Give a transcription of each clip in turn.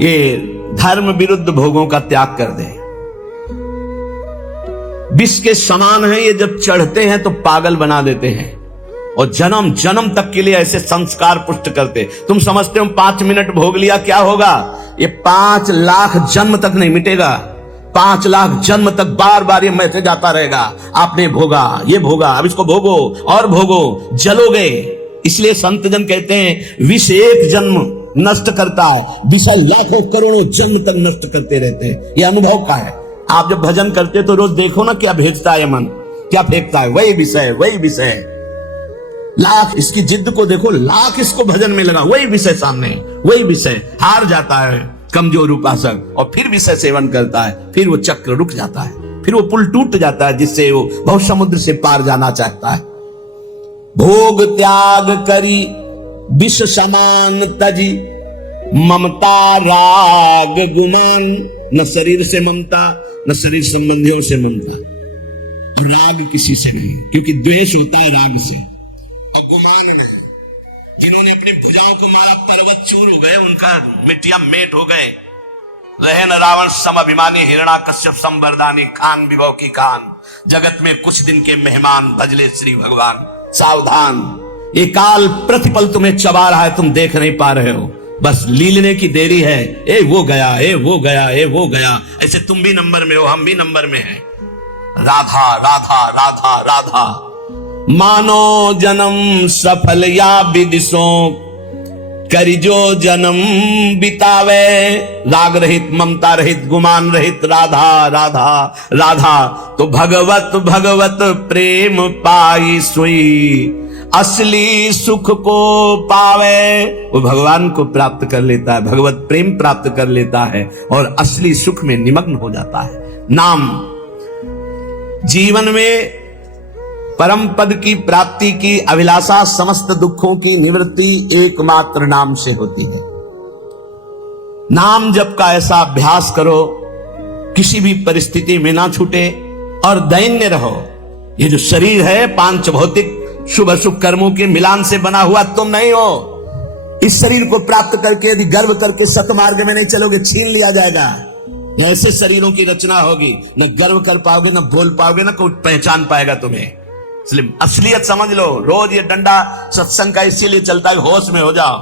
ये धर्म विरुद्ध भोगों का त्याग कर दे। विष के समान है ये, जब चढ़ते हैं तो पागल बना देते हैं और जन्म जन्म तक के लिए ऐसे संस्कार पुष्ट करते। तुम समझते हो 5 मिनट भोग लिया क्या होगा? ये 5 लाख जन्म तक नहीं मिटेगा। 5 लाख जन्म तक बार बार ये मैसेज आता रहेगा, आपने भोगा, ये भोगा, अब इसको भोगो और भोगो, जलोगे। इसलिए संत जन कहते हैं विष एक जन्म नष्ट करता है, विषय लाखों करोड़ों जन्म तक नष्ट करते रहते हैं। ये अनुभव का है। आप जब भजन करते तो रोज देखो ना क्या भेजता है मन, क्या फेंकता है, वही विषय वही विषय। लाख इसकी जिद को देखो, लाख इसको भजन में लगा, वही विषय सामने, वही विषय। हार जाता है कमजोर उपासक और फिर विषय सेवन करता है, फिर वो चक्र रुक जाता है, फिर वो पुल टूट जाता है जिससे वो बहुत समुद्र से पार जाना चाहता है। भोग त्याग करी विष समान तजी, ममता राग गुमान। न शरीर से ममता, न शरीर संबंधियों से ममता, राग किसी से नहीं, क्योंकि द्वेष होता है राग से। और गुमान नहीं, जिन्होंने अपनी भुजाओं को मारा पर्वत चूर हो गए, उनका मिट्टियां मेट हो गए। रहे न रावण सम अभिमानी, हिरणा कश्यप संवरदानी, खान विभव की खान, जगत में कुछ दिन के मेहमान, भजले श्री भगवान। सावधान, ये काल प्रतिपल तुम्हें चबा रहा है, तुम देख नहीं पा रहे हो, बस लीलने की देरी है। ए वो गया, ए वो गया, ए वो गया। ऐसे तुम भी नंबर में हो, हम भी नंबर में हैं। राधा राधा राधा राधा, मानो जन्म सफल या विदिशो, करी जो जन्म बितावे। राग रहित, ममता रहित, गुमान रहित, राधा राधा राधा। तो भगवत भगवत प्रेम पाई सोई, असली सुख को पावे। वो भगवान को प्राप्त कर लेता है, भगवत प्रेम प्राप्त कर लेता है और असली सुख में निमग्न हो जाता है। नाम जीवन में परम पद की प्राप्ति की अभिलाषा, समस्त दुखों की निवृत्ति एकमात्र नाम से होती है। नाम जप का ऐसा अभ्यास करो, किसी भी परिस्थिति में ना छूटे और दैन्य रहो। ये जो शरीर है पांच भौतिक शुभ अशुभ कर्मों के मिलान से बना हुआ तुम नहीं हो। इस शरीर को प्राप्त करके यदि गर्व करके सतमार्ग में नहीं चलोगे, छीन लिया जाएगा। ऐसे शरीरों की रचना होगी, न गर्व कर पाओगे, न बोल पाओगे, न कोई पहचान पाएगा तुम्हें। इसलिए असलियत समझ लो। रोज ये डंडा सत्संग का इसीलिए चलता है, होश में हो जाओ।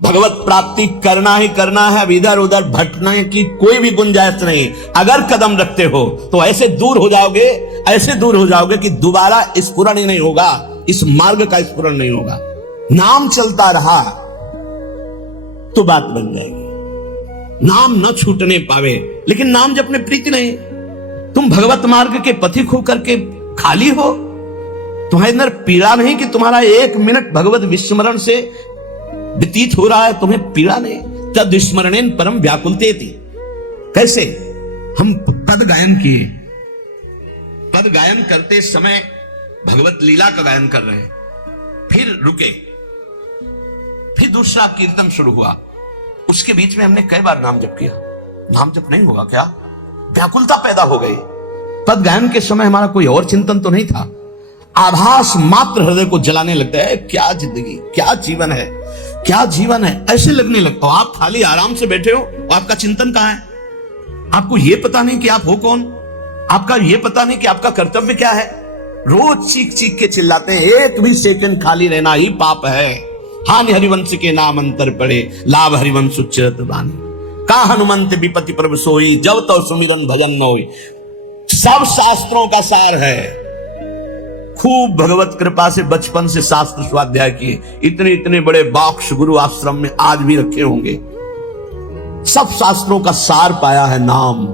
भगवत प्राप्ति करना ही करना है, अब इधर उधर भटकने की कोई भी गुंजाइश नहीं। अगर कदम रखते हो तो ऐसे दूर हो जाओगे, ऐसे दूर हो जाओगे कि दोबारा स्फुरण ही नहीं होगा, इस मार्ग का स्फुरण नहीं होगा। नाम चलता रहा तो बात बन जाएगी। नाम न छूटने पावे, लेकिन नाम जब अपने प्रीति नहीं। तुम भगवत मार्ग के पथिक होकर के खाली हो, तुम्हारे अंदर पीड़ा नहीं कि तुम्हारा 1 मिनट भगवत विस्मरण से व्यतीत हो रहा है, तुम्हें पीड़ा नहीं। तद विस्मरणेन परम व्याकुलतेति। कैसे? हम पद गायन किए, पद गायन करते समय भगवत लीला का गायन कर रहे हैं, फिर रुके, फिर दूसरा कीर्तन शुरू हुआ। उसके बीच में हमने कई बार नाम जप किया। नाम जप नहीं होगा क्या? व्याकुलता पैदा हो गई। पद गायन के समय हमारा कोई और चिंतन तो नहीं था। आभास मात्र हृदय को जलाने लगता है। क्या जिंदगी, क्या जीवन है, क्या जीवन है, ऐसे लगने लगता हो। आप खाली आराम से बैठे हो, आपका चिंतन कहां है? आपको यह पता नहीं कि आप हो कौन, आपका यह पता नहीं कि आपका कर्तव्य क्या है। रोज चीख चीख के चिल्लाते हैं, एक भी सेकंड खाली रहना ही पाप है। हानि हरिवंश के नाम अंतर पड़े, लाभ हरिवंश उच्चरत बानी। का हनुमंत विपति प्रभु सोई, जब तो सुमिरन भजन मोई। सब शास्त्रों का सार है। खूब भगवत कृपा से बचपन से शास्त्र स्वाध्याय किए, इतने इतने बड़े बॉक्स गुरु आश्रम में आज भी रखे होंगे। सब शास्त्रों का सार पाया है नाम।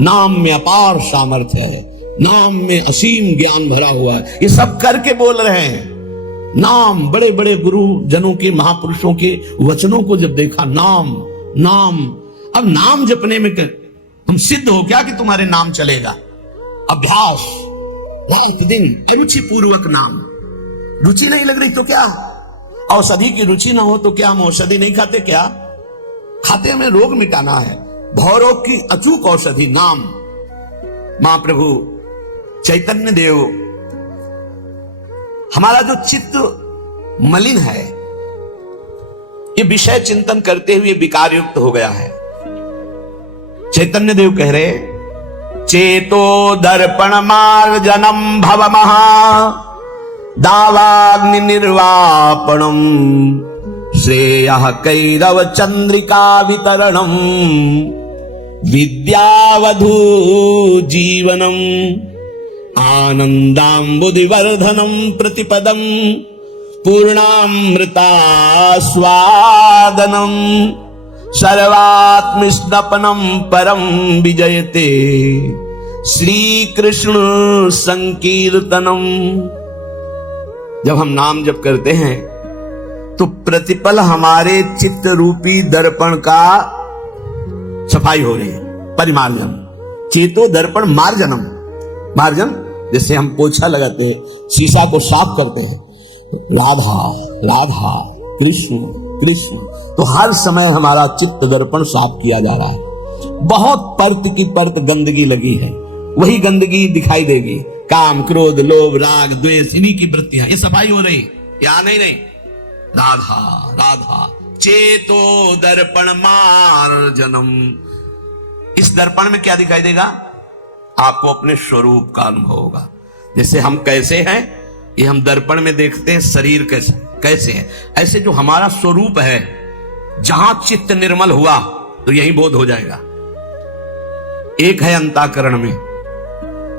नाम में अपार सामर्थ्य है, नाम में असीम ज्ञान भरा हुआ है। ये सब करके बोल रहे हैं। नाम, बड़े बड़े गुरु जनों के, महापुरुषों के वचनों को जब देखा, नाम नाम। अब नाम जपने में तुम सिद्ध हो क्या कि तुम्हारे नाम चलेगा? अभ्यास, रात दिन रुचि पूर्वक नाम। रुचि नहीं लग रही तो क्या? औषधि की रुचि ना हो तो क्या? हम औषधि नहीं खाते क्या? खाते, हमें रोग मिटाना है। भवरोग की अचूक औषधि नाम। महाप्रभु चैतन्य देव, हमारा जो चित्त मलिन है, ये विषय चिंतन करते हुए विकार युक्त हो गया है। चैतन्य देव कह रहे, चेतो दर्पण मार्जनम भव महा दावाग्नि निर्वापणम श्रेयः कैरव चंद्रिका वितरणम विद्यावधू जीवनम आनंदाम्बुदिवर्धनम प्रतिपदम पूर्णामृता स्वादनम सर्वात्मस्नपनम परम विजयते श्री कृष्ण संकीर्तनम। जब हम नाम जप करते हैं तो प्रतिपल हमारे चित्त रूपी दर्पण का सफाई हो रही है, परिमार्जन। चेतो दर्पण मार्जनम, मार्जन जैसे हम पोछा लगाते हैं, शीशा को साफ करते हैं, राधा राधा कृष्ण कृष्ण, तो हर समय हमारा चित्त दर्पण साफ किया जा रहा है। बहुत परत की परत गंदगी लगी है, वही गंदगी दिखाई देगी। काम क्रोध लोभ राग द्वेष इन्हीं की वृत्तियां, ये सफाई हो रही, या नहीं। राधा राधा चेतो दर्पण मार्जनम। इस दर्पण में क्या दिखाई देगा? आपको अपने स्वरूप का अनुभव होगा। जैसे हम कैसे हैं ये हम दर्पण में देखते हैं, शरीर कैसे है, ऐसे जो हमारा स्वरूप है, जहां चित्त निर्मल हुआ तो यही बोध हो जाएगा। एक है अंतःकरण में,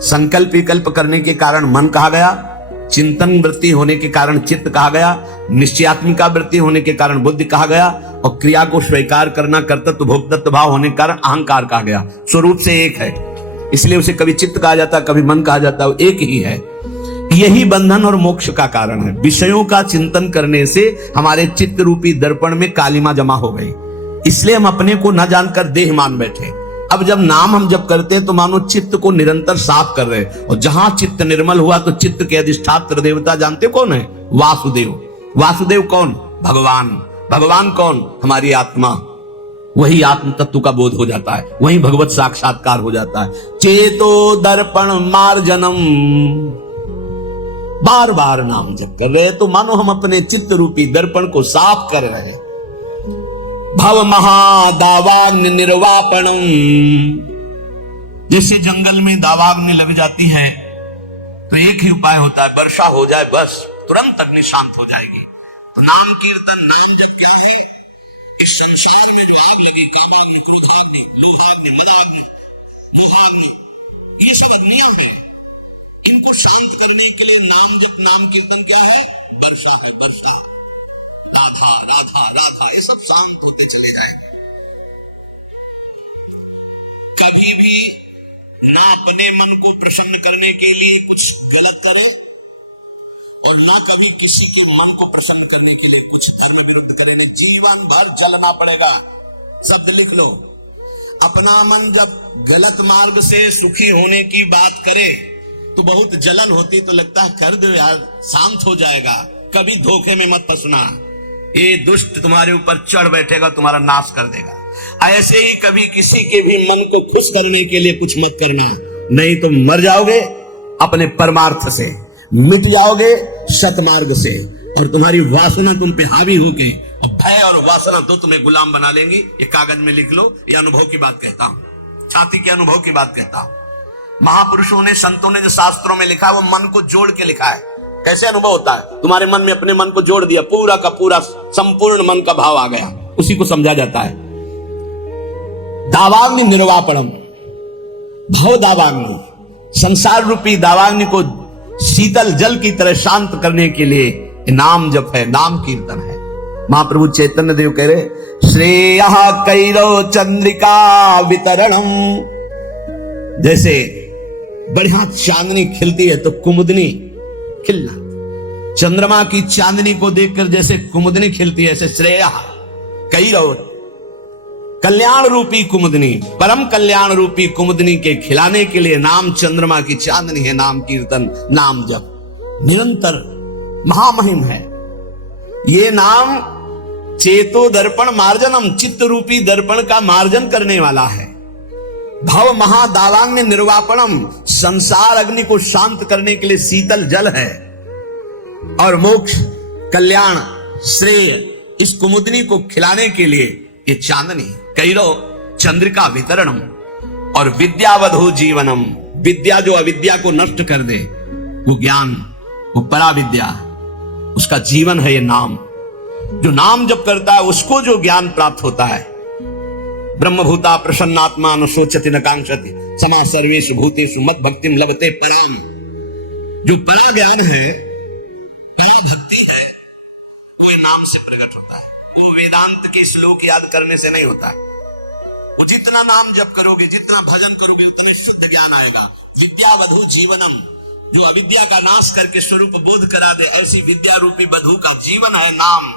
संकल्प विकल्प करने के कारण मन कहा गया, चिंतन वृत्ति होने के कारण चित्त कहा गया, निश्चयात्मिका वृत्ति होने के कारण बुद्धि कहा गया, और क्रिया को स्वीकार करना कर्तृत्व भोक्तृत्व भाव होने के कारण अहंकार कहा गया। स्वरूप से एक है, इसलिए उसे कभी चित्त कहा जाता, कभी मन कहा जाता, वो एक ही है। यही बंधन और मोक्ष का कारण है। विषयों का चिंतन करने से हमारे चित्त रूपी दर्पण में कालिमा जमा हो गई, इसलिए हम अपने को न जानकर देह मान बैठे। अब जब नाम हम जब करते हैं तो मानो चित्त को निरंतर साफ कर रहे हैं, और जहां चित्त निर्मल हुआ तो चित्त के अधिष्ठात्र देवता जानते कौन है? वासुदेव। वासुदेव कौन? भगवान। भगवान कौन? हमारी आत्मा। वही आत्म तत्व का बोध हो जाता है, वही भगवत साक्षात्कार हो जाता है। चेतो दर्पण मार्जनम, बार बार नाम जप कर रहे तो मानो हम अपने चित्त रूपी दर्पण को साफ कर रहे हैं। भव महादावाग्नि निर्वापणम, जैसे जंगल में दावाग्नि लग जाती है तो एक ही उपाय होता है, वर्षा हो जाए, बस तुरंत अग्नि शांत हो जाएगी। तो नाम कीर्तन, नाम जप क्या है? इस संसार में जो आग लगी, कामाग्नि, क्रोधाग्नि, लोभाग्नि, मदाग्नि, मोहाग्नि, ये सब अग्नियां हैं, इनको शांत करने के लिए नाम जप, नाम कीर्तन क्या है? वर्षा है, वर्षा। राधा राधा राधा, ये सब शांत होते चले जाएंगे। कभी भी ना अपने मन को प्रसन्न करने के लिए कुछ गलत करें, और ना कभी किसी के मन को प्रसन्न करने के लिए कुछ धर्म विरुद्ध करें। जीवन भर चलना पड़ेगा। शब्द लिख लो, अपना मन जब गलत मार्ग से सुखी होने की बात करे तो बहुत जलन होती, तो लगता है कर दो यार, शांत हो जाएगा। कभी धोखे में मत फंसना, ये दुष्ट तुम्हारे ऊपर चढ़ बैठेगा, तुम्हारा नाश कर देगा। ऐसे ही कभी किसी के भी मन को खुश करने के लिए कुछ मत करना, नहीं तो मर जाओगे अपने परमार्थ से, मिट जाओगे सतमार्ग से, और तुम्हारी वासना तुम पे हावी होके, और भय और वासना तो तुम्हें गुलाम बना लेंगी। ये कागज में लिख लो, ये अनुभव की बात कहता हूं, छाती के अनुभव की बात कहता हूं। महापुरुषों ने, संतों ने जो शास्त्रों में लिखा है वो मन को जोड़ के लिखा है। कैसे अनुभव होता है? तुम्हारे मन में अपने मन को जोड़ दिया, पूरा का पूरा संपूर्ण मन का भाव आ गया, उसी को समझा जाता है। दावाग्नि निर्वापणम, भव दावाग्नि, संसार रूपी दावाग्नि को शीतल जल की तरह शांत करने के लिए नाम जप है, नाम कीर्तन है। महाप्रभु चैतन्य देव कह रहे, श्रेयः कैरव चंद्रिका वितरणम। जैसे बढ़िया चांदनी खिलती है तो कुमुदनी खिलना, चंद्रमा की चांदनी को देखकर जैसे कुमुदनी खिलती है, ऐसे श्रेयः कैरव, कल्याण रूपी कुमुदनी, परम कल्याण रूपी कुमुदनी के खिलाने के लिए नाम चंद्रमा की चांदनी है। नाम कीर्तन, नाम जप निरंतर महामहिम है। ये नाम चेतो दर्पण मार्जनम, चित्त रूपी दर्पण का मार्जन करने वाला है। भव महादावाग्नि निर्वापणम, संसार अग्नि को शांत करने के लिए शीतल जल है। और मोक्ष, कल्याण, श्रेय, इस कुमुदनी को खिलाने के लिए ये चांदनी कैरो चंद्रिका वितरणम और विद्यावधु जीवनम, विद्या जो अविद्या को नष्ट कर दे, वो ज्ञान, वो पराविद्या, उसका जीवन है ये नाम। जो नाम जप करता है उसको जो ज्ञान प्राप्त होता है, ब्रह्मभूता प्रसन्नात्मा न सोचति न कांक्षति समा सर्वेषु भूतेषु मद भक्तिम लभते पराम। जो परा ज्ञान है, परा भक्ति है, वो नाम से प्रकट होता है। वो वेदांत के श्लोक याद करने से नहीं होता है। वो जितना नाम जप करोगे, जितना भजन करोगे, उतनी शुद्ध ज्ञान आएगा। विद्यावधु जीवनम, जो अविद्या का नाश करके स्वरूप बोध करा दे, ऐसी विद्या रूपी वधु का जीवन है नाम।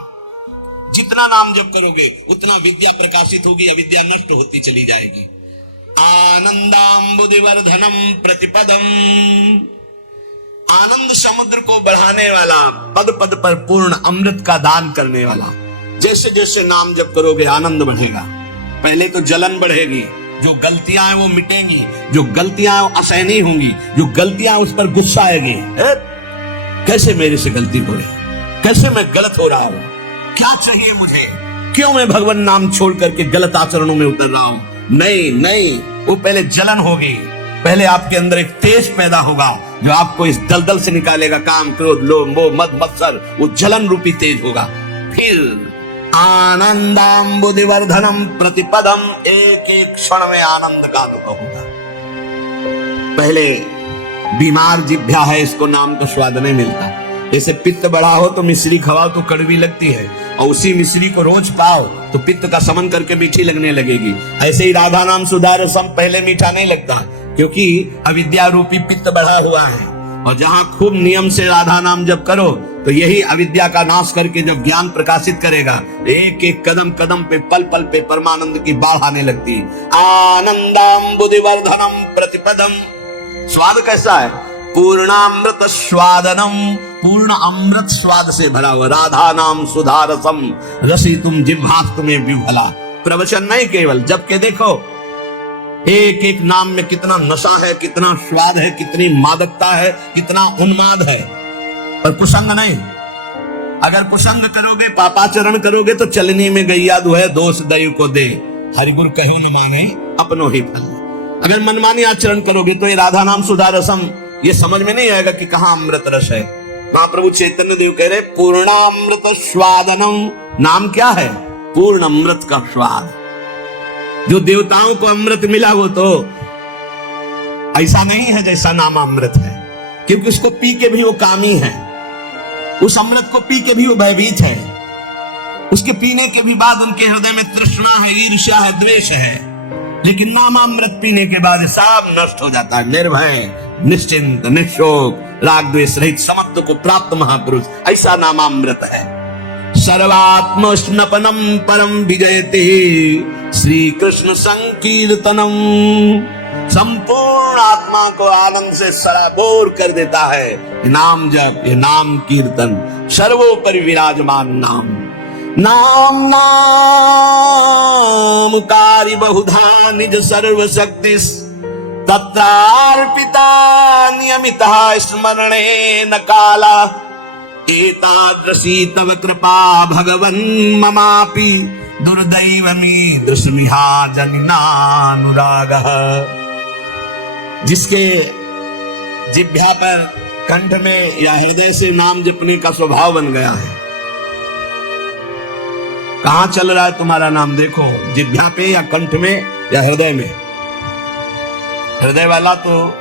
जितना नाम जप करोगे उतना विद्या प्रकाशित होगी, अविद्या नष्ट होती चली जाएगी। आनंदांबुधिवर्धनम प्रतिपदम, आनंद समुद्र को बढ़ाने वाला, पद पद पर पूर्ण अमृत का दान करने वाला। जैसे जैसे नाम जप करोगे आनंद बढ़ेगा। पहले तो जलन बढ़ेगी, जो गलतियां हैं वो मिटेंगी, जो गलतियां हैं वो असहनीय होंगी, जो गलतियां उस पर गुस्सा आएगी। कैसे मेरे से गलती हो रही, कैसे मैं गलत हो रहा हूं, क्या चाहिए मुझे, क्यों मैं भगवान नाम छोड़ करके गलत आचरणों में उतर रहा हूं। नहीं नहीं, वो पहले जलन होगी, पहले आपके अंदर एक तेज पैदा होगा जो आपको इस दलदल से निकालेगा। काम, क्रोध, लोभ, मोह, मद, मत्सर, वो जलन रूपी तेज होगा। फिर आनंदांबुधिवर्धनम प्रतिपदम, एक एक क्षण में आनंद का अनुभव होगा। पहले बीमार जिभ्या है, इसको नाम तो स्वाद नहीं मिलता। जैसे पित्त बढ़ा हो तो मिश्री खवाओ तो कड़वी लगती है, और उसी मिश्री को रोज पाओ तो पित्त का समन करके मीठी लगने लगेगी। ऐसे ही राधा नाम सुधारसम पहले मीठा नहीं लगता, क्योंकि अविद्या रूपी पित्त बढ़ा हुआ है। और जहां खूब नियम से राधा नाम जप करो तो यही अविद्या का नाश करके जब ज्ञान प्रकाशित करेगा, एक एक कदम कदम पे, पल पल पे परमानंद की बाढ़ आने लगती है। आनंदांबुधिवर्धनम प्रतिपदम, स्वाद कैसा है, पूर्णामृत स्वादनम, पूर्ण अमृत स्वाद से भरा हुआ। राधा नाम सुधारसम रसी तुम जिह्वास्तु में विभला। प्रवचन नहीं केवल, जबकि देखो एक एक नाम में कितना नशा है, कितना स्वाद है, कितनी मादकता है, कितना उन्माद है। पर कुसंग नहीं। अगर कुसंग करोगे, पापाचरण करोगे तो चलनी में गैया दुहे, दोष दैव को दे, हरिगुरु कहो न माने अपनो ही फल। अगर मनमानी आचरण करोगे तो ये राधा नाम सुधारसम ये समझ में नहीं आएगा कि कहाँ अमृत रस है। महाप्रभु चैतन्य देव कह रहे पूर्णामृत स्वादनम, नाम क्या है, पूर्ण अमृत का स्वाद। जो देवताओं को अमृत मिला वो तो ऐसा नहीं है जैसा नाम अमृत है, क्योंकि उसको पी के भी वो कामी है, उस अमृत को पी के भी वो भयभीत है, उसके पीने के भी बाद उनके हृदय में तृष्णा है, ईर्ष्या है, द्वेष है। लेकिन नामामृत पीने के बाद सब नष्ट हो जाता है। निर्भय, निश्चिंत, निशोक, राग द्वेष रहित समत्व को प्राप्त महापुरुष, ऐसा नामामृत है। सर्वात्म स्नपनम परम विजयते श्री कृष्ण संकीर्तनम, संपूर्ण आत्मा को आनंद से सराबोर कर देता है ये नाम जप, ये नाम कीर्तन। सर्वोपरि विराजमान नाम, नाम नाम कारी बहुधा निज सर्व शक्ति तत्रार्पिता नियमिता स्मरणे न काला। एतादृशी तव कृपा भगवन् ममापि दुर्दैवमी दृश्मिहा जनिनानुरागः। जिसके जिह्वा पर, कंठ में या हृदय से नाम जपने का स्वभाव बन गया है, कहां चल रहा है तुम्हारा नाम, देखो जिह्वा पे या कंठ में या हृदय में। हृदय वाला तो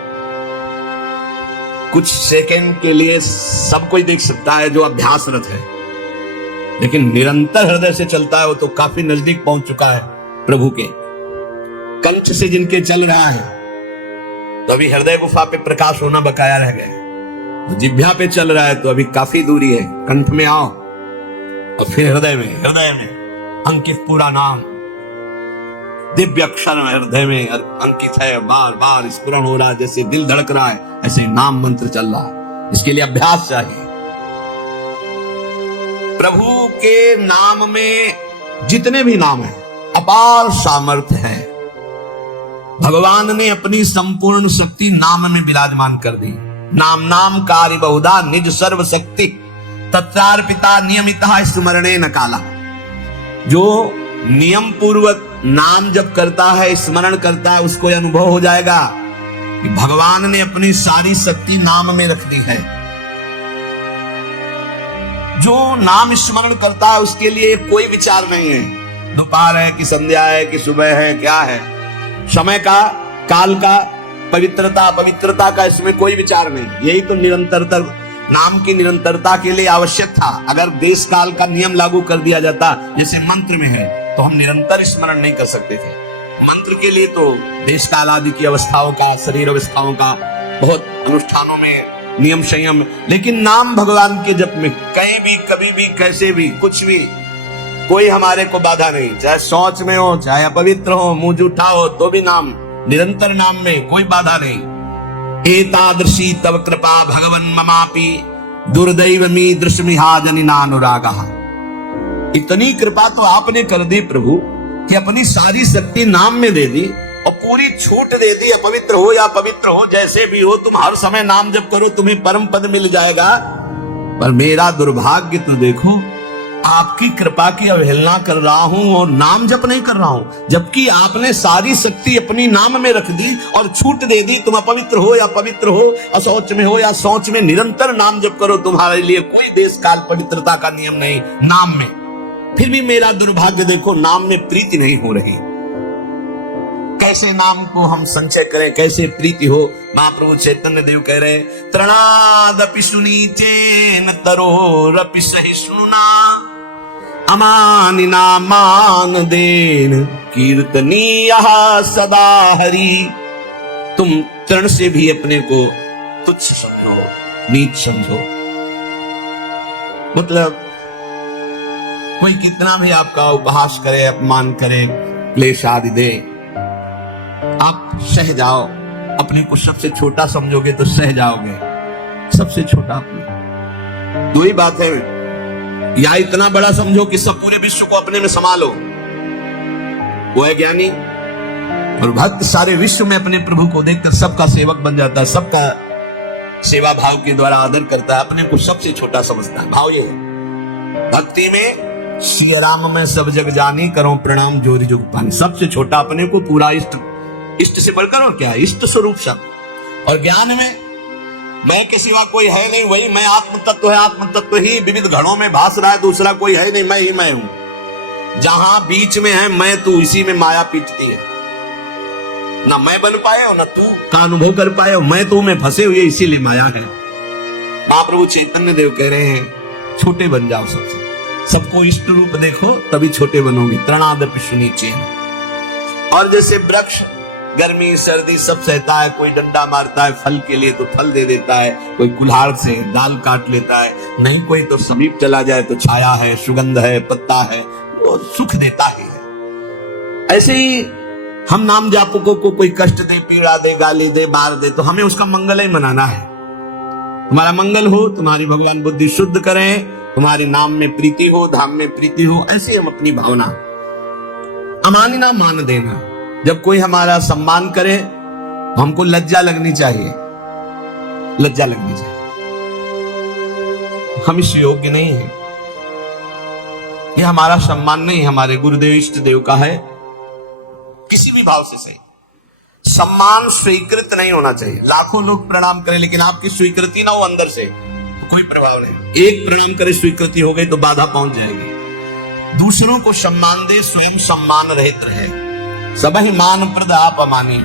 कुछ सेकंड के लिए सब कोई देख सकता है जो अभ्यासरत है, लेकिन निरंतर हृदय से चलता है वो तो काफी नजदीक पहुंच चुका है प्रभु के। कंठ से जिनके चल रहा है तो अभी हृदय गुफा पे प्रकाश होना बकाया रह गया, तो जिह्वा पे चल रहा है तो अभी काफी दूरी है। कंठ में आओ और फिर हृदय में अंकित पूरा नाम, दिव्य अक्षर हृदय में अंकित है, बार बार स्मरण हो रहा है, जैसे दिल धड़क रहा है ऐसे नाम मंत्र चल रहा है। इसके लिए अभ्यास चाहिए। प्रभु के नाम में जितने भी नाम है अपार सामर्थ्य है। भगवान ने अपनी संपूर्ण शक्ति नाम में विराजमान कर दी। नाम नाम कार्य बहुधा निज सर्व शक्ति तत्रार्पिता नियमिता स्मरणे न काला। जो नियम पूर्वक नाम जप करता है, स्मरण करता है, उसको यह अनुभव हो जाएगा कि भगवान ने अपनी सारी शक्ति नाम में रख दी है। जो नाम स्मरण करता है उसके लिए कोई विचार नहीं है, दोपहर है कि संध्या है कि सुबह है, क्या है, समय का, काल का, पवित्रता अपवित्रता का इसमें कोई विचार नहीं। यही तो निरंतरता, नाम की निरंतरता के लिए आवश्यक था। अगर देश काल का नियम लागू कर दिया जाता जैसे मंत्र में है तो हम निरंतर स्मरण नहीं कर सकते थे। मंत्र के लिए तो देश काल आदि की अवस्थाओं का, शरीर अवस्थाओं का बहुत अनुष्ठानों में नियम संयम, लेकिन नाम भगवान के जप में कहीं भी, कभी भी, कैसे भी, कुछ भी कोई हमारे को बाधा नहीं। चाहे शौच में हो, चाहे अपवित्र हो, मुंह जूठा हो, तो भी नाम, निरंतर नाम में कोई बाधा नहीं। एतादृशी तव कृपा भगवन् ममापि दुर्दैवमी दृश्मिहा जनिनानुरागः। इतनी कृपा तो आपने कर दी प्रभु कि अपनी सारी शक्ति नाम में दे दी और पूरी छूट दे दी। अपवित्र हो या पवित्र हो, जैसे भी हो, तुम हर समय नाम जप करो, तुम्हें परम पद मिल जाएगा। पर मेरा दुर्भाग्य तो देखो, आपकी कृपा की अवहेलना कर रहा हूं और नाम जप नहीं कर रहा हूं, जबकि आपने सारी शक्ति अपनी नाम में रख दी और छूट दे दी। तुम अपवित्र हो या पवित्र हो, अशौच में हो या शौच में, निरंतर नाम जप करो, तुम्हारे लिए कोई देश काल पवित्रता का नियम नहीं नाम में। फिर भी मेरा दुर्भाग्य देखो, नाम में प्रीति नहीं हो रही। कैसे नाम को हम संचय करें, कैसे प्रीति हो। महाप्रभु चैतन्य देव कह रहे, तृणादपि सुनीचेन तरोरपि सहिष्णुना अमानिना मान देन कीर्तनीयः सदा हरि। तुम तृण से भी अपने को तुच्छ समझो, नीच समझो। मतलब कोई कितना भी आपका उपहास करे, अपमान करे, क्लेश आदि दे, आप सह जाओ। अपने को सबसे छोटा समझोगे तो सह जाओगे, सबसे छोटा अपने। दो ही बात है, या इतना बड़ा समझो कि सब पूरे विश्व को अपने में समा लो, वो है ज्ञानी। और भक्त सारे विश्व में अपने प्रभु को देखकर सबका सेवक बन जाता है, सबका सेवा भाव के द्वारा आदर करता है, अपने को सबसे छोटा समझता है। भाव ये है भक्ति में, श्री राम में सब जग जानी, करो प्रणाम जोरी जुग पानी। सबसे छोटा अपने को पूरा इष्ट, इष्ट से बढ़कर और क्या है, इष्ट स्वरूप सब। और ज्ञान में मैं के सिवा कोई है नहीं, वही मैं आत्म तत्व है, आत्म तत्व ही विविध घड़ों में भास रहा है, दूसरा कोई है नहीं, मैं ही मैं हूं। जहां बीच में है मैं तू, इसी में माया पीटती है। ना मैं बन पाए हो, ना तू का अनुभव कर पाए हो, मैं तू में फंसे हुए, इसीलिए माया है। महाप्रभु चैतन्य देव कह रहे हैं, छोटे बन जाओ सबसे, सबको इष्ट रूप देखो, तभी छोटे बनोगे। तृणादपि सुनीचेन। और जैसे वृक्ष गर्मी सर्दी सब सहता है, कोई डंडा मारता है फल के लिए तो फल दे देता है, कोई कुल्हाड़ से डाल काट लेता है, नहीं कोई तो समीप चला जाए तो छाया है, सुगंध है, पत्ता है, वो सुख देता ही है। ऐसे ही हम नाम जापकों को कोई कष्ट दे, पीड़ा दे, गाली दे, मार दे, तो हमें उसका मंगल ही मनाना है। तुम्हारा मंगल हो, तुम्हारी भगवान बुद्धि शुद्ध करें, तुम्हारे नाम में प्रीति हो, धाम में प्रीति हो, ऐसे हम अपनी भावना। अमानिना मान देना, जब कोई हमारा सम्मान करे तो हमको लज्जा लगनी चाहिए, लज्जा लगनी चाहिए। हम इस योग्य नहीं है, ये हमारा सम्मान नहीं, हमारे गुरुदेव इष्ट देव का है। किसी भी भाव से सही, सम्मान स्वीकृत नहीं होना चाहिए। लाखों लोग प्रणाम करें लेकिन आपकी स्वीकृति ना हो अंदर से, तो कोई प्रभाव नहीं। एक प्रणाम करे स्वीकृति हो गई तो बाधा पहुंच जाएगी। दूसरों को सम्मान दे, स्वयं सम्मान रहित रहे। सब ही मान प्रद आप अमानी।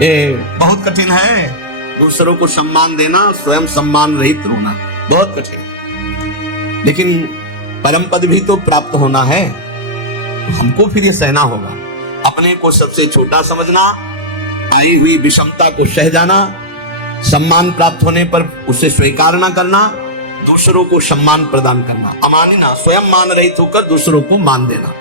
ये बहुत कठिन है, दूसरों को सम्मान देना, स्वयं सम्मान रहित होना बहुत कठिन। लेकिन परम पद भी तो प्राप्त होना है, तो हमको फिर ये सहना होगा। अपने को सबसे छोटा समझना, आई हुई विषमता को सह जाना, सम्मान प्राप्त होने पर उसे स्वीकार न करना, दूसरों को सम्मान प्रदान करना। अमानिना, स्वयं मान रहित होकर दूसरों को मान देना।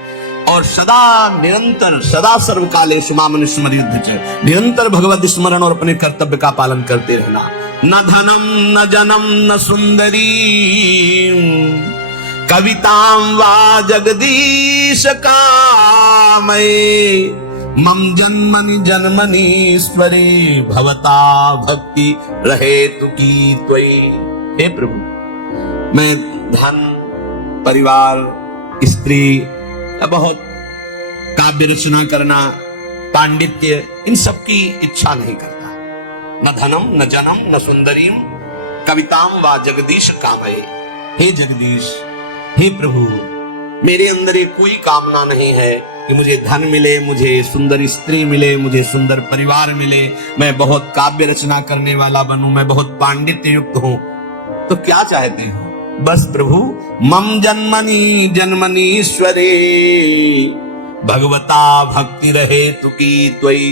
और सदा निरंतर, सदा सर्वकाले सुमामन स्मरित, निरंतर भगवत स्मरण और अपने कर्तव्य का पालन करते रहना। न धनम न जनम न सुंदरी कवितां वा जगदीश कामये मम जन्मनि जन्मनीश्वरे भवता भक्ति रहे तुकी त्वयि। हे प्रभु, मैं धन, परिवार, स्त्री, बहुत काव्य रचना करना, पांडित्य, इन सब की इच्छा नहीं करता। न धनम न जनम न सुंदरीम कविताम वा जगदीश कामये। हे जगदीश, हे प्रभु, मेरे अंदर ये कोई कामना नहीं है कि मुझे धन मिले, मुझे सुंदर स्त्री मिले, मुझे सुंदर परिवार मिले, मैं बहुत काव्य रचना करने वाला बनूं, मैं बहुत पांडित्य युक्त हूं। तो क्या चाहते हो? बस प्रभु, मम जन्मनि जन्मनीश्वरे भगवता भक्ति रहे तुकी त्वयि।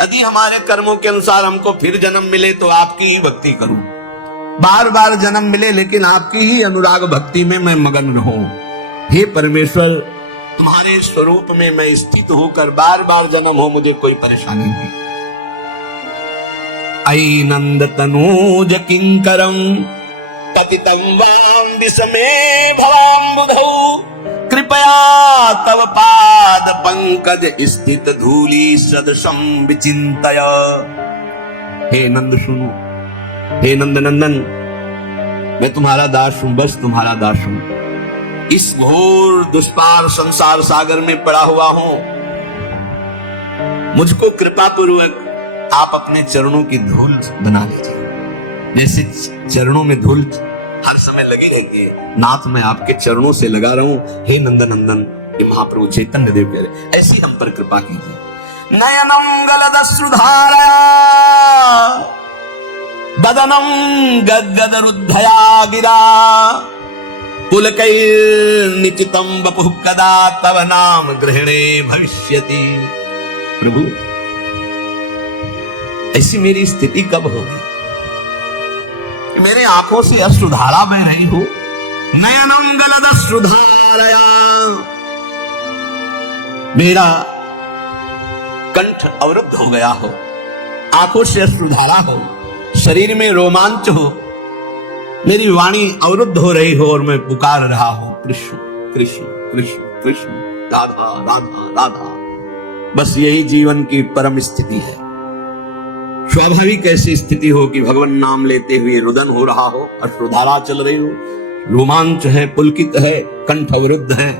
यदि हमारे कर्मों के अनुसार हमको फिर जन्म मिले तो आपकी ही भक्ति करूं, बार बार जन्म मिले लेकिन आपकी ही अनुराग भक्ति में मैं मगन रहूं। हे परमेश्वर, तुम्हारे स्वरूप में मैं स्थित होकर बार बार जन्म हो, मुझे कोई परेशानी नहीं। अयि नंद तनूज किंकरम पतितं वाम विषमे भवाम्बुधौ कृपया तव पाद पंकज स्थित धूलि सदृशं विचिन्तय। हे नंद सुनो, हे नंद नंदन, मैं तुम्हारा दास हूं, बस तुम्हारा दास हूं। इस घोर दुष्पार संसार सागर में पड़ा हुआ हूं। मुझको कृपा पूर्वक आप अपने चरणों की धूल बना लीजिए। जैसे चरणों में धूल हर समय लगी रहती है, नाथ मैं आपके चरणों से लगा रहा हूं। हे नंद नंदन, ये महाप्रभु चैतन्य देव कह रहे, ऐसी हम पर कृपा कीजिए। नयनम गलदश्रुधारया बदनम गद्गद रुद्धया गिरा पुलकैर्निचितं वपुः कदा तव नाम ग्रहणे भविष्यति। प्रभु, ऐसी मेरी स्थिति कब होगी? मेरे आंखों से अश्रुधारा बह रही हो। नयनम गलदश्रुधारया, मेरा कंठ अवरुद्ध हो गया हो, आंखों से अश्रुधारा हो, शरीर में रोमांच हो, मेरी वाणी अवरुद्ध हो रही हो और मैं पुकार रहा हूं कृष्ण कृष्ण कृष्ण कृष्ण, राधा राधा राधा। बस यही जीवन की परम स्थिति है। स्वाभाविक ऐसी स्थिति हो कि भगवान नाम लेते हुए रुदन हो रहा हो, अश्रुधारा चल रही हो, रोमांच है, पुलकित है, कंठ अवरुद्ध है,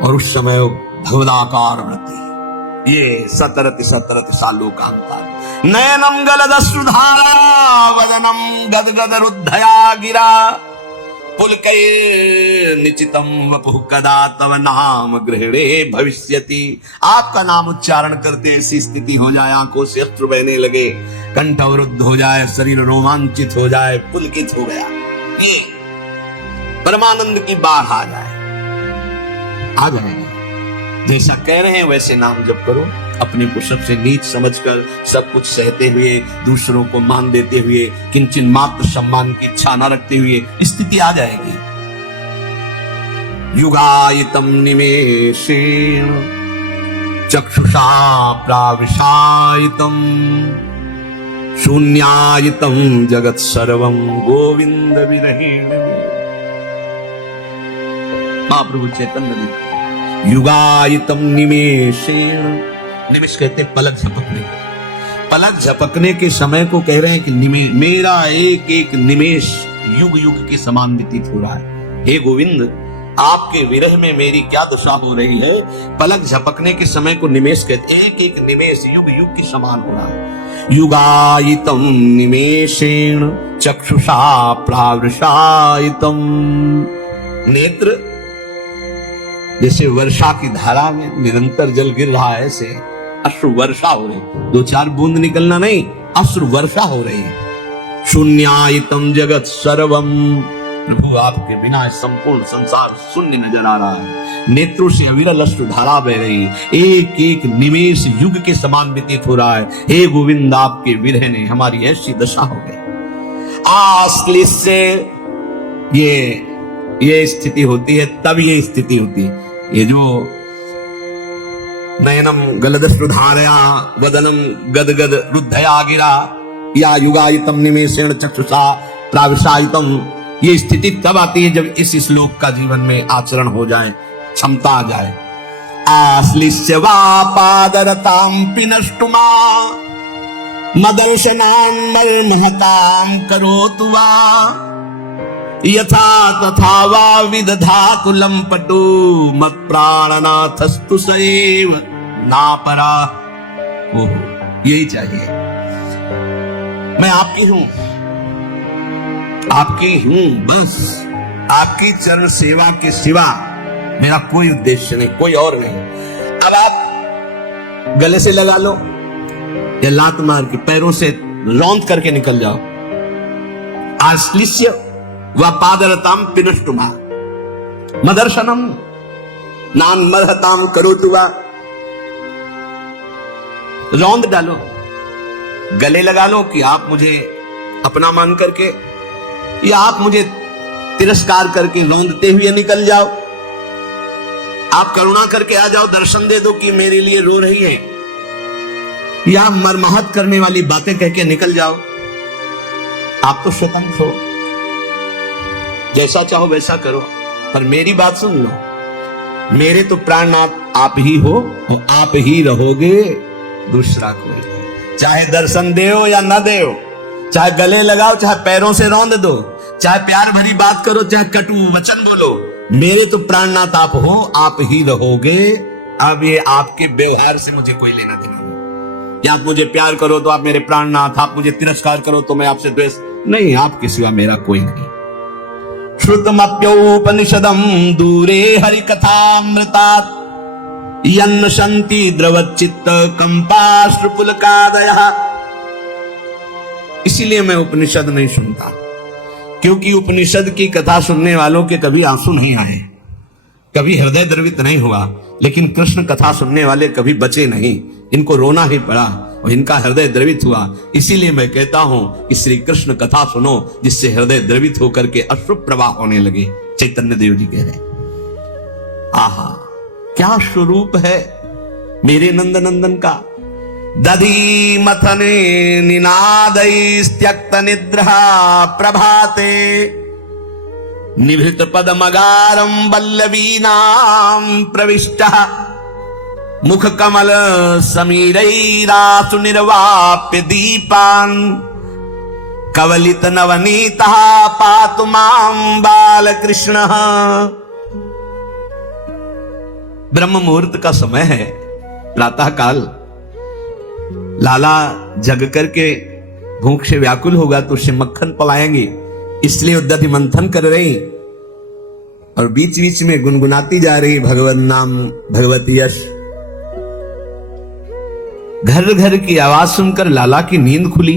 और उस समय भगवदाकार वृत्ति, ये सतरति सतरति सालोकांता। नयनम गलदश्रुधारा वदनम गदगद रुद्धया गिरा पुलकैर्निचितं वपुः कदा तव नाम गृहणे भविष्यति। आपका नाम उच्चारण करते ऐसी स्थिति हो जाए, आंखों से अश्रु बहने लगे, कंठ अवरुद्ध हो जाए, शरीर रोमांचित हो जाए, पुलकित हो गया, ये परमानंद की बाढ़ आ जाए, आ जाएगी। जैसा कह रहे हैं वैसे नाम जप करो, अपने को सबसे नीच समझकर, सब कुछ सहते हुए, दूसरों को मान देते हुए, किंचन मात्र सम्मान की इच्छा न रखते हुए स्थिति आ जाएगी। युगायितम निमेषेण चक्षुषा प्राविशायितम शून्यायितम जगत सर्वम गोविंद विरहेण। महाप्रभु चैतन्य देव, युगायितम निमेषेण, निमेष कहते हैं पलक झपकने। पलक झपकने के समय को कह रहे हैं कि मेरा एक एक निमेष युग युग के समान व्यतीत हो रहा है। हे गोविंद, आपके विरह में मेरी क्या दशा हो रही है। पलक झपकने के समय को निमेष कहते, एक एक निमेष युग युग के समान हो रहा है। युगायितम निमेषेण चक्षुषा प्रावृषायितम। नेत्र जैसे वर्षा की धारा में निरंतर जल गिर रहा है, ऐसे अश्रु वर्षा हो रही, दो चार बूंद निकलना नहीं, अश्रु वर्षा हो रही है। शून्यायितम जगत सर्वम। प्रभु, आपके बिना संपूर्ण संसार शून्य नजर आ रहा है। नेत्रों से अविरल अश्रु धारा बह रही, एक एक निमेष युग के समान व्यतीत हो रहा है। हे गोविंद, आपके विरह ने हमारी ऐसी दशा हो गई। आश्लिष्य, ये स्थिति होती है, तब ये स्थिति होती है। ये जो नयनम गलदश्रुधारया वदनम गदगद रुद्धया गिरा, या युगायितम निमेषेण चक्षुषा प्राविशायितम, ये स्थिति तब आती है जब इस श्लोक का जीवन में आचरण हो जाए, क्षमता आ जाए। आश्लिष्य वा पादरतां पिनष्टुमा मदर्शनान् मर्महतां करोतु वा यथा तथा वा विदधातु लंपटु मत प्राणनाथस्तु सैव नापरा। ओहो, यही चाहिए। मैं आपकी हूं, आपकी हूं, बस आपकी चरण सेवा के सिवा मेरा कोई उद्देश्य नहीं, कोई और नहीं। अब आप गले से लगा लो या लात मार के पैरों से रौंद करके निकल जाओ। आश्लिष्य व पादरताम पिनष्टुमा मदर्शनम नान मदहताम करोतु वा। रौंद डालो, गले लगा लो कि आप मुझे अपना मान करके या आप मुझे तिरस्कार करके रौंदते हुए निकल जाओ। आप करुणा करके आ जाओ, दर्शन दे दो कि मेरे लिए रो रही है, या मरमहत करने वाली बातें कह के निकल जाओ। आप तो स्वतंत्र हो, जैसा चाहो वैसा करो, पर मेरी बात सुन लो। मेरे तो प्राणनाथ आप ही हो और आप ही रहोगे, दूसरा कोई नहीं। चाहे दर्शन देओ या न देओ, चाहे गले लगाओ, चाहे पैरों से रौंद दो, चाहे प्यार भरी बात करो, चाहे कटु वचन बोलो, मेरे तो प्राणनाथ आप हो, आप ही रहोगे। अब ये आपके व्यवहार से मुझे कोई लेना देना नहीं। या आप मुझे प्यार करो तो आप मेरे प्राणनाथ, आप मुझे तिरस्कार करो तो मैं आपसे द्वेष नहीं, आपके सिवा मेरा कोई नहीं। श्रुतमप्योपनिषदम दूरे हरि कथामृतात् यन्न शन्ति द्रवचित्त कंपाश्रुपुलकादयः। इसीलिए मैं उपनिषद नहीं सुनता, क्योंकि उपनिषद की कथा सुनने वालों के कभी आंसू नहीं आए, कभी हृदय द्रवित नहीं हुआ। लेकिन कृष्ण कथा सुनने वाले कभी बचे नहीं, इनको रोना ही पड़ा और इनका हृदय द्रवित हुआ। इसीलिए मैं कहता हूं कि श्री कृष्ण कथा सुनो, जिससे हृदय द्रवित होकर के अश्रु प्रवाह होने लगे। चैतन्य देव जी कह रहे, आहा क्या स्वरूप है मेरे नंद नंदन का। दधी मथने निनादैस्त्यक्त निद्रा प्रभाते निभृत पदमगारम वल्लवीनां प्रविष्टः मुख कमल समीरैरासु निर्वाप्य दीपान् कवलित नवनीतः पातु मां बालकृष्णः। ब्रह्म मुहूर्त का समय है, प्रातः काल। लाला जग करके भूख से व्याकुल होगा तो उसे मक्खन पलाएंगे, इसलिए दधि मंथन कर रही और बीच बीच में गुनगुनाती जा रही भगवत नाम भगवती यश। घर घर की आवाज सुनकर लाला की नींद खुली।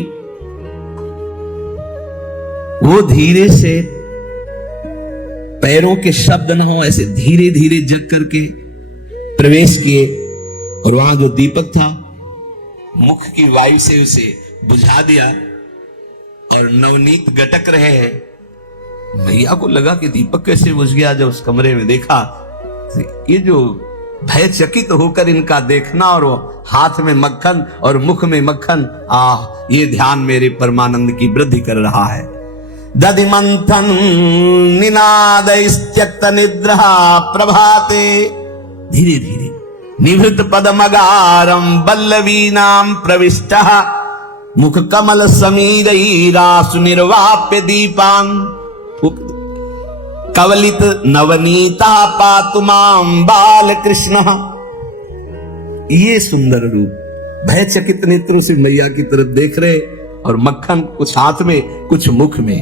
वो धीरे से, पैरों के शब्द न हो, ऐसे धीरे धीरे जग करके प्रवेश किए और वहां जो दीपक था मुख की वायु से उसे बुझा दिया और नवनीत गटक रहे हैं। भैया को लगा कि दीपक कैसे बुझ गया। जब उस कमरे में देखा, ये जो भयचकित होकर इनका देखना और वो हाथ में मक्खन और मुख में मक्खन, ये ध्यान मेरे परमानंद की वृद्धि कर रहा है। दधि मंथन निनादैस्त्यक्त निद्रा प्रभाते, धीरे धीरे निभृत पदमगारम वल्लवीनां प्रविष्टः मुख कमल समीरैरासु निर्वाप्य दीपान् कवलित नवनीता पातु मां बालकृष्णः। ये सुंदर रूप भयचकित नेत्रों से मैया की तरफ देख रहे और मक्खन कुछ हाथ में कुछ मुख में।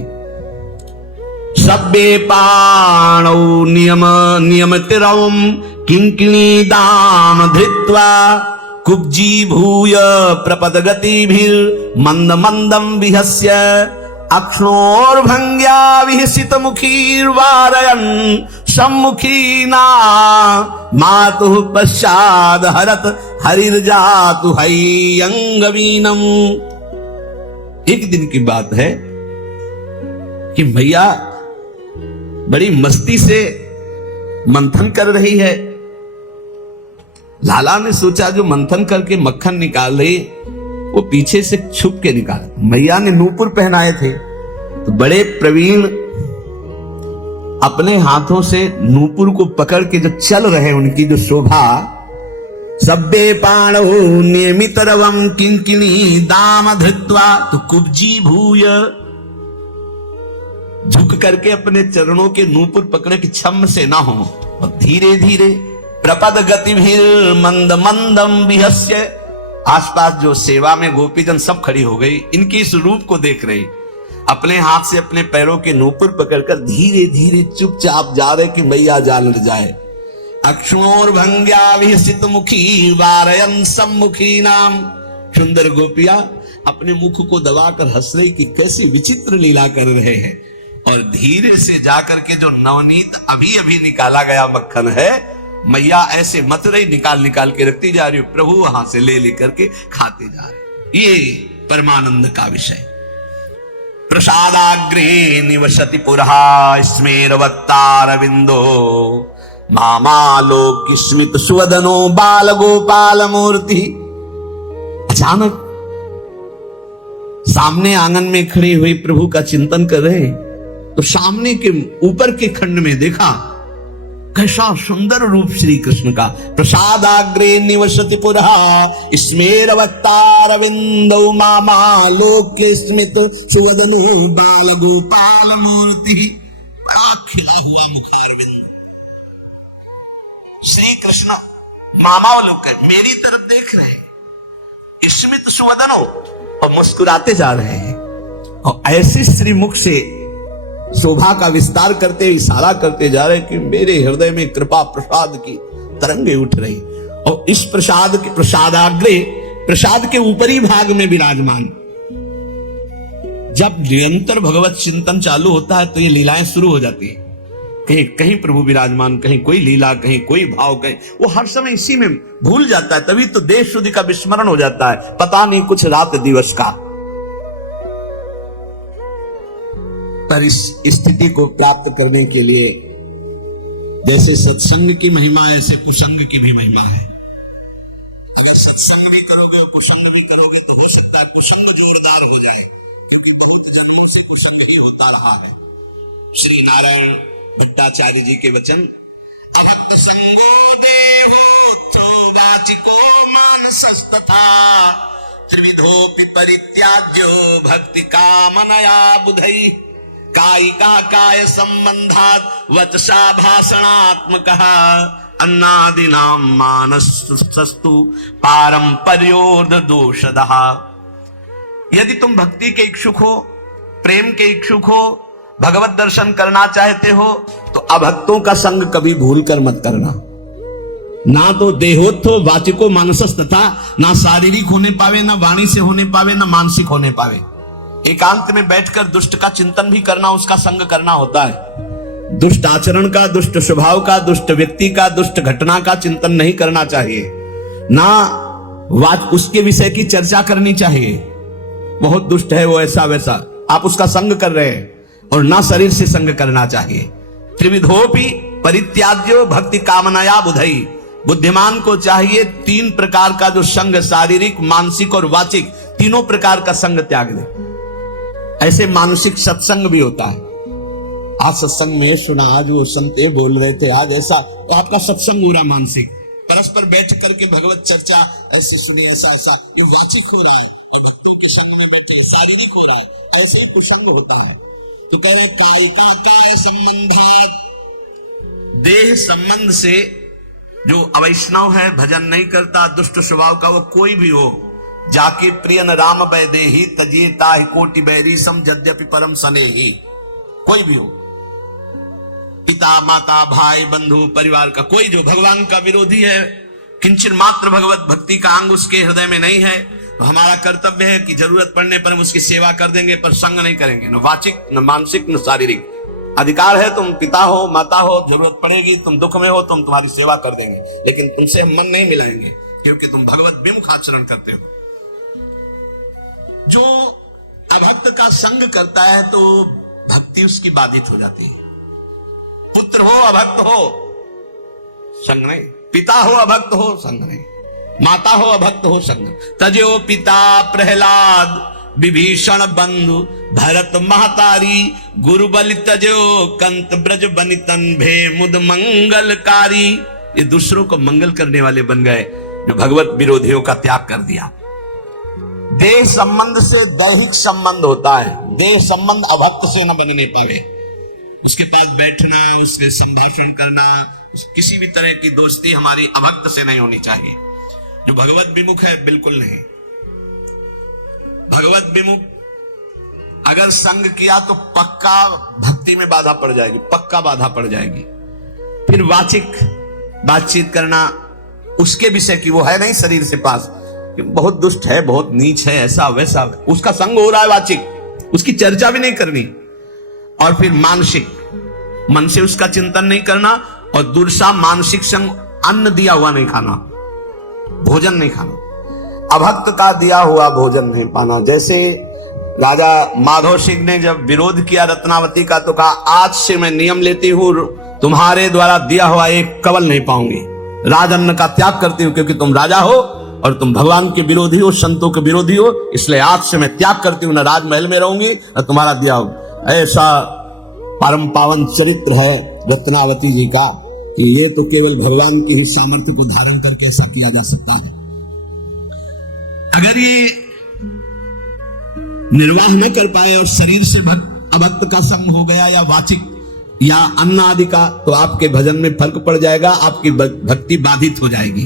सब्बे पाणौ नियम नियमतिरौं किंकिणी दाम धृत्वा कुब्जी भूय प्रपदगतिभिर मंद मंदम विहस्य अक्ष्णोर्भंग्या विहसित मुखीर्वारयन् सम्मुखीना मातुः पश्चाद हरत हरिर्जातु हैयंगवीनम्। एक दिन की बात है कि भैया बड़ी मस्ती से मंथन कर रही है। लाला ने सोचा जो मंथन करके मक्खन निकाल रही वो पीछे से छुप के निकाला। मैया ने नूपुर पहनाए थे तो बड़े प्रवीण अपने हाथों से नूपुर को पकड़ के जो चल रहे उनकी जो शोभा। सब्बे पाणौ नियमित रवम किंकिणी दाम धृत्वा, तो कुब्जी भूय झुक करके अपने चरणों के नूपुर पकड़े कि छम से ना हो, और धीरे धीरे प्रपद गति भीर मंद मंदम विहस्य। आसपास जो सेवा में गोपीजन सब खड़ी हो गई, इनके इस रूप को देख रही, अपने हाथ से अपने पैरों के नूपुर पकड़कर धीरे धीरे चुपचाप जा रहे कि मैया जान न जाए। अक्षोर भंग्या विहसित मुखी वारयन सम्मुखी नाम। सुंदर गोपिया अपने मुख को दबाकर हंस रही कि कैसी विचित्र लीला कर रहे हैं, और धीरे से जाकर के जो नवनीत अभी अभी निकाला गया मक्खन है, मैया ऐसे मत रही, निकाल निकाल के रखती जा रही, प्रभु वहां से ले लेकर के खाते जा रहे। ये परमानंद का विषय। प्रसादाग्रे निवसति पुरहा स्मेरवत्तारविंदो मामालोक स्मित सुवदनो बाल गोपाल मूर्ति। अचानक सामने आंगन में खड़े हुए प्रभु का चिंतन कर रहे, तो सामने के ऊपर के खंड में देखा कैसा सुंदर रूप श्री कृष्ण का। प्रसादाग्रे निवसति पुरहा स्मेरवत्तारविंदो मामालोक स्मित सुवदनो बाल गोपाल मूर्ति। बड़ा खिला हुआ मुखारविंद श्री कृष्ण मामावलोक मेरी तरफ देख रहे हैं, स्मित सुवदनो, और मुस्कुराते जा रहे हैं, और ऐसे श्रीमुख से शोभा का विस्तार करते, इशारा करते जा रहे कि मेरे हृदय में कृपा प्रसाद की तरंगे उठ रही। और इस प्रसाद के प्रसादाग्रे, प्रसाद के ऊपरी भाग में विराजमान, जब निरंतर भगवत चिंतन चालू होता है तो ये लीलाएं शुरू हो जाती है। कहीं कहीं प्रभु विराजमान, कहीं कोई लीला, कहीं कोई भाव, कहीं वो हर समय इसी में भूल जाता है। तभी तो देश शुद्धि का विस्मरण हो जाता है, पता नहीं कुछ रात दिवस का। पर इस स्थिति को प्राप्त करने के लिए जैसे सत्संग की महिमा है, ऐसे कुसंग की भी महिमा है। अगर सत्संग भी करोगे और कुसंग भी करोगे तो हो सकता है कुसंग जोरदार हो जाए, क्योंकि भूत जन्मों से कुसंग ही होता रहा है। श्री नारायण भट्टाचार्य जी के वचन, अभक्त संगो देहो वाचिको मानसस्तथा त्रिविधोपि परित्याज्यो भक्ति कामनया बुधई कायिका काय संबंधात वचसा भाषणात्मकः अन्नादिनाम मानसस्तु पारंपर्योर्ध दोषदः। यदि तुम भक्ति के इच्छुक हो, प्रेम के इच्छुक हो, भगवत दर्शन करना चाहते हो, तो अभक्तों का संग कभी भूल कर मत करना। ना तो देहोत्थो वाचिको मानसस तथा, ना शारीरिक होने पावे, ना वाणी से होने पावे, ना मानसिक होने पावे। एकांत में बैठकर दुष्ट का चिंतन भी करना, उसका संग करना होता है। दुष्ट आचरण का, दुष्ट स्वभाव का, दुष्ट व्यक्ति का, दुष्ट घटना का चिंतन नहीं करना चाहिए, ना उसके विषय की चर्चा करनी चाहिए। बहुत दुष्ट है वो, ऐसा वैसा, आप उसका संग कर रहे हैं, और ना शरीर से संग करना चाहिए। त्रिविधोपि परित्याज्यो भक्ति कामनाया बुधई। बुद्धिमान को चाहिए तीन प्रकार का जो संग, शारीरिक, मानसिक और वाचिक, तीनों प्रकार का संग त्याग दे। ऐसे मानसिक सत्संग भी होता है। आज सत्संग में सुना, आज वो संते बोल रहे थे, आज ऐसा, तो आपका सत्संग पूरा मानसिक, परस्पर बैठ करके भगवत चर्चा ऐसे सुनी, ऐसा ऐसा, ये वाचिक हो रहा है, भक्तों के संग में बैठे शारीरिक हो रहा है, ऐसे ही कुसंग होता है। तो कह रहे कायिका काय संबंधात, देह संबंध से जो अवैष्णव है, भजन नहीं करता, दुष्ट स्वभाव का, वो कोई भी हो, जाके प्रियन राम वैदेही तजेता ही कोटि बैरी सम यद्यपि परम सनेही, कोई भी हो, पिता माता भाई बंधु परिवार का कोई जो भगवान का विरोधी है, किंचन मात्र भगवत भक्ति का अंग उसके हृदय में नहीं है, तो हमारा कर्तव्य है कि जरूरत पड़ने पर हम उसकी सेवा कर देंगे, पर संग नहीं करेंगे, न वाचिक, न मानसिक, न शारीरिक। अधिकार है, तुम पिता हो, माता हो, जरूरत पड़ेगी, तुम दुख में हो, तुम तुम्हारी सेवा कर देंगे, लेकिन तुमसे हम मन नहीं मिलाएंगे, क्योंकि तुम भगवत विमुख आचरण करते हो। जो अभक्त का संग करता है तो भक्ति उसकी बाधित हो जाती है। पुत्र हो, अभक्त हो, संग नहीं, पिता हो, अभक्त हो, संग नहीं, माता हो, अभक्त हो, संग नहीं। तजो पिता प्रहलाद विभीषण बंधु भरत महतारी गुरु बलि तजो कंत ब्रज बनितन भे मुद मंगलकारी। ये दूसरों को मंगल करने वाले बन गए, जो भगवत विरोधियों का त्याग कर दिया। देह संबंध से दैहिक संबंध होता है, देह संबंध अभक्त से न बनने पावे। उसके पास बैठना, उसके संभाषण करना, किसी भी तरह की दोस्ती हमारी अभक्त से नहीं होनी चाहिए। जो भगवत विमुख है बिल्कुल नहीं। भगवत विमुख अगर संग किया तो पक्का भक्ति में बाधा पड़ जाएगी, पक्का बाधा पड़ जाएगी। फिर वाचिक बातचीत करना उसके विषय की, वो है नहीं शरीर से पास, बहुत दुष्ट है, बहुत नीच है, ऐसा वैसा, उसका संग हो रहा है वाचिक, उसकी चर्चा भी नहीं करनी। और फिर मानसिक, मन से उसका चिंतन नहीं करना। और दूसरा मानसिक संग, अन्न दिया हुआ नहीं खाना, भोजन नहीं खाना, अभक्त का दिया हुआ भोजन नहीं पाना। जैसे राजा माधव सिंह ने जब विरोध किया रत्नावती का, तो कहा आज से मैं नियम लेती हूं, तुम्हारे द्वारा दिया हुआ एक कवल नहीं पाऊंगी, राजअन्न का त्याग करती हूं, क्योंकि तुम राजा हो और तुम भगवान के विरोधी हो, संतों के विरोधी हो, इसलिए आज से मैं त्याग करती हूं, न राजमहल में रहूंगी और तुम्हारा दिया हो। ऐसा परम पावन चरित्र है रत्नावती जी का कि ये तो केवल भगवान की ही सामर्थ्य को धारण करके ऐसा किया जा सकता है। अगर ये निर्वाह न कर पाए और शरीर से अभक्त का संग हो गया या वाचिक या अन्न आदि का, तो आपके भजन में फर्क पड़ जाएगा, आपकी भक्ति बाधित हो जाएगी।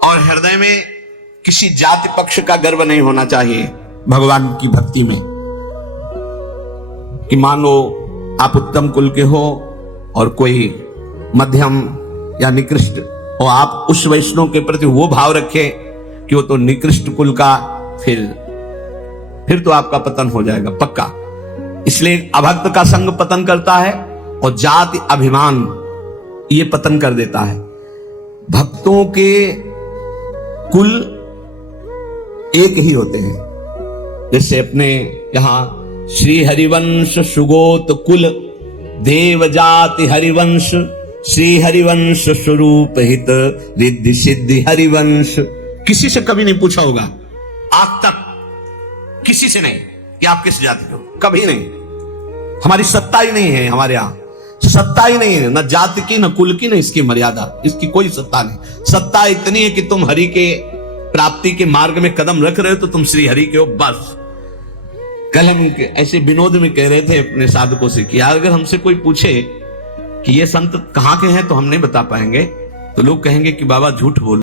और हृदय में किसी जाति पक्ष का गर्व नहीं होना चाहिए भगवान की भक्ति में, कि मान लो आप उत्तम कुल के हो और कोई मध्यम या निकृष्ट, और आप उस वैष्णव के प्रति वो भाव रखें कि वो तो निकृष्ट कुल का, फिर तो आपका पतन हो जाएगा पक्का। इसलिए अभक्त का संग पतन करता है और जाति अभिमान ये पतन कर देता है। भक्तों के कुल एक ही होते हैं। जैसे अपने यहां श्री हरिवंश सुगोत कुल देव जाति हरिवंश, श्री हरिवंश स्वरूप हित रिद्धि सिद्धि हरिवंश। किसी से कभी नहीं पूछा होगा आज तक, किसी से नहीं कि आप किस जाति के हो, कभी नहीं। हमारी सत्ता ही नहीं है, हमारे यहां सत्ता ही नहीं है, न जाति की न कुल की न इसकी मर्यादा, इसकी कोई सत्ता नहीं। सत्ता इतनी है कि तुम हरि के प्राप्ति के मार्ग में कदम रख रहे हो तो तुम श्री हरि के हो, बस। कल हम ऐसे विनोद में कह रहे थे अपने साधकों से कि यार अगर हमसे कोई पूछे कि ये संत कहां के हैं तो हम नहीं बता पाएंगे, तो लोग कहेंगे कि बाबा झूठ बोल